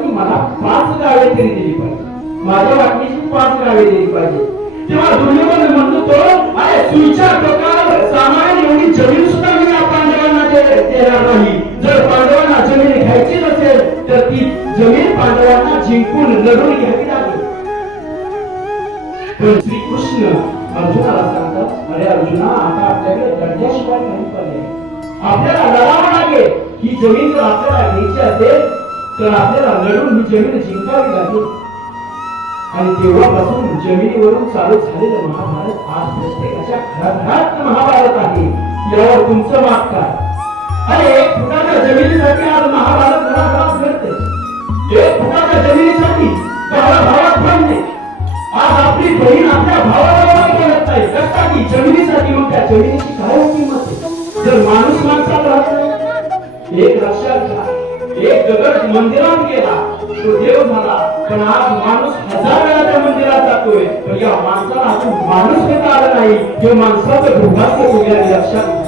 की मला पाच गावे तरी दिली पाहिजे. माझ्या वाटणीची पाच गावे दिली पाहिजे. तेव्हा दुर्योधन म्हणतो तो अरे सुविचार प्रकार सामान्य एवढी जमीन सुद्धा मी या पांडवांना देणार नाही. जर पांडवांना जमीन घ्यायची नसेल तर ती जमीन पांडवांना जिंकून लढून घ्यावी लागेल. पण श्रीकृष्ण अर्जुनाला सांगतात अरे अर्जुना आता आपल्याकडे लढल्याशिवाय नाही. पर्याय आपल्याला लढावं लागेल. ही जमीन जर आपल्याला घ्यायची असेल तर आपल्याला लढून ही जमीन जिंकावी लागेल. आणि तेव्हापासून जमिनीवरून चालू झालेलं महाभारत आज प्रत्येकाच्या घराघरात महाभारत आहे. यावर तुमचं मत काय अरे फुटाच्या जमिनीसाठी आज महाभारत घराघरात घडते एक फुटाच्या जमिनीसाठी भावा भावात भांडणे आज आपली बहीण आपल्या भावाला करत नाही. कशासाठी जमिनीसाठी मग त्या जमिनीची काय किंमत जर माणूस माणसाला राहतो एक लक्षात घ्या एक दगड मंदिरात गेला. तो देव झाला. पण आज माणूस हजार वेळा त्या मंदिरात जातोय. पण या माणसाला अजून माणूस घेता आला नाही. हे माणसाचं दुर्भाग्य तुम्ही लक्षात.